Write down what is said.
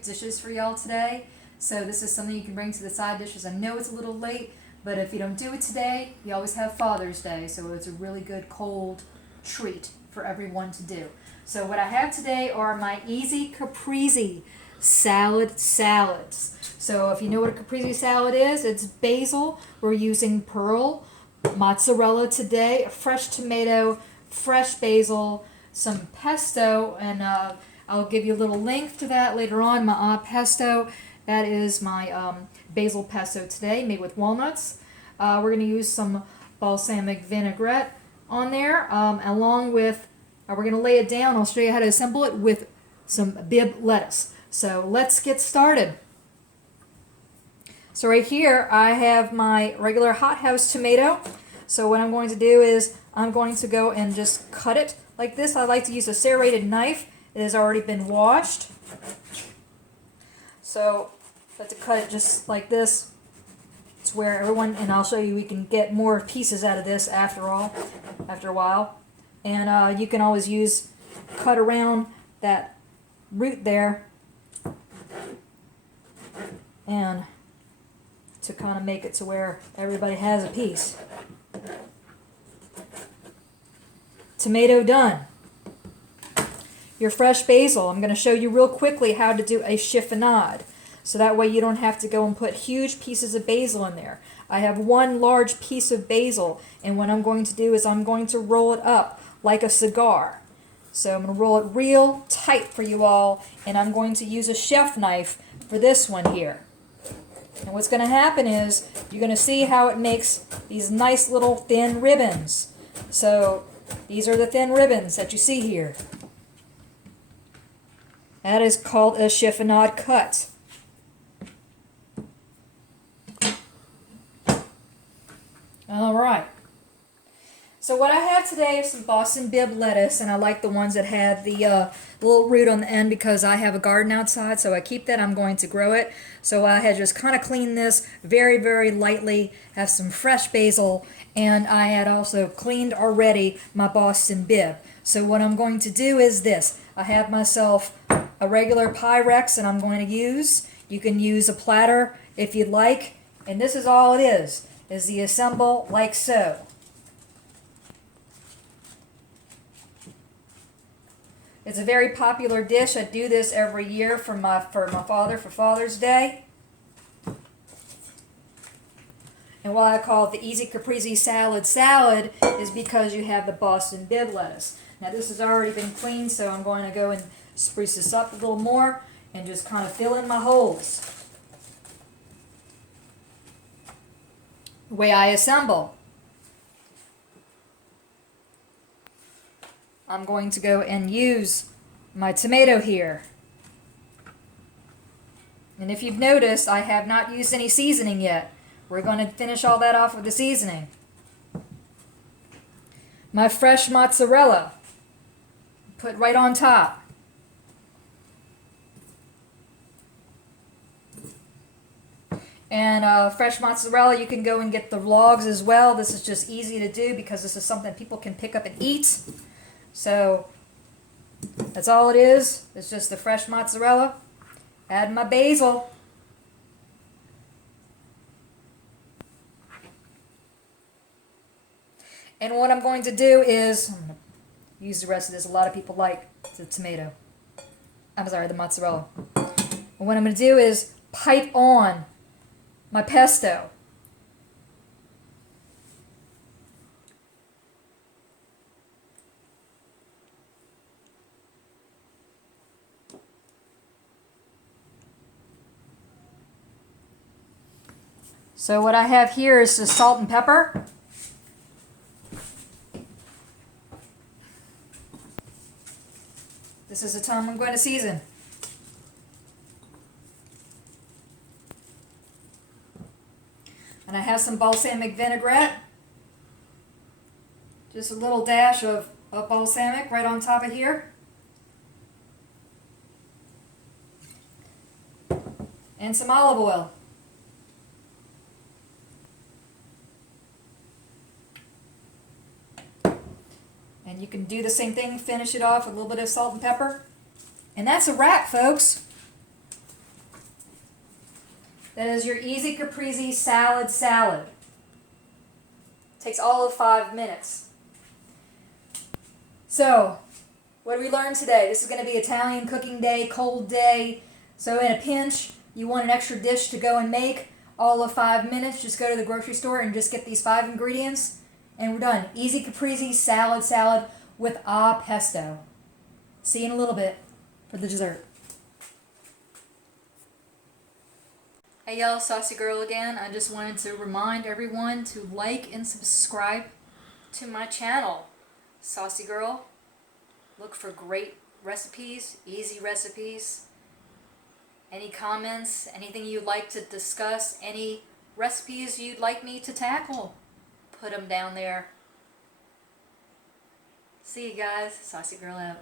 great dishes for y'all today. So this is something you can bring to the side dishes. I know it's a little late, but if you don't do it today, you always have Father's Day. So it's a really good cold treat for everyone to do. So what I have today are my easy caprese salads. So if you know what a caprese salad is, it's basil. We're using pearl, mozzarella today, a fresh tomato, fresh basil, some pesto, and I'll give you a little link to that later on. My pesto, that is my basil pesto today, made with walnuts. We're going to use some balsamic vinaigrette on there, along with, we're going to lay it down. I'll show you how to assemble it with some Bibb lettuce. So let's get started. So right here I have my regular hothouse tomato. So what I'm going to do is I'm going to go and just cut it like this. I like to use a serrated knife. It has already been washed. So I have to cut it just like this. It's where everyone, and I'll show you, we can get more pieces out of this after a while. And you can always cut around that root there, and to kind of make it to where everybody has a piece. Tomato done. Your fresh basil. I'm going to show you real quickly how to do a chiffonade. So that way you don't have to go and put huge pieces of basil in there. I have one large piece of basil, and what I'm going to do is I'm going to roll it up like a cigar. So I'm going to roll it real tight for you all, and I'm going to use a chef knife for this one here. And what's going to happen is you're going to see how it makes these nice little thin ribbons. So these are the thin ribbons that you see here. That is called a chiffonade cut. All right. So what I have today is some Boston Bibb lettuce, and I like the ones that have the little root on the end because I have a garden outside, so I keep that. I'm going to grow it. So I had just kind of cleaned this very, very lightly, have some fresh basil, and I had also cleaned already my Boston Bibb. So what I'm going to do is this. I have myself a regular Pyrex, and I'm going to use. You can use a platter if you'd like, and this is all it is the assemble like so. It's a very popular dish. I do this every year for my father for Father's Day. And why I call it the easy caprese salad is because you have the Boston Bibb lettuce. Now this has already been cleaned, so I'm going to go and spruce this up a little more and just kind of fill in my holes. The way I assemble. I'm going to go and use my tomato here. And if you've noticed, I have not used any seasoning yet. We're going to finish all that off with the seasoning. My fresh mozzarella, put right on top. And fresh mozzarella, you can go and get the logs as well. This is just easy to do because this is something people can pick up and eat. So that's all it is. It's just the fresh mozzarella. Add my basil. And what I'm going to do is, I'm going to use the rest of this. A lot of people like the tomato. I'm sorry, the mozzarella. And what I'm going to do is pipe on my pesto. So what I have here is the salt and pepper. This is the time I'm going to season. And I have some balsamic vinaigrette. Just a little dash of balsamic right on top of here. And some olive oil. And you can do the same thing, finish it off with a little bit of salt and pepper. And that's a wrap, folks. That is your easy caprese salad. Takes all of 5 minutes. So, what did we learn today? This is going to be Italian cooking day, cold day. So in a pinch, you want an extra dish to go and make. All of 5 minutes, just go to the grocery store and just get these 5 ingredients. And we're done. Easy caprese salad with a pesto. See you in a little bit for the dessert. Hey y'all, Saucy Girl again. I just wanted to remind everyone to like and subscribe to my channel. Saucy Girl. Look for great recipes, easy recipes. Any comments, anything you'd like to discuss, any recipes you'd like me to tackle, put them down there. See you guys. Saucy Girl out.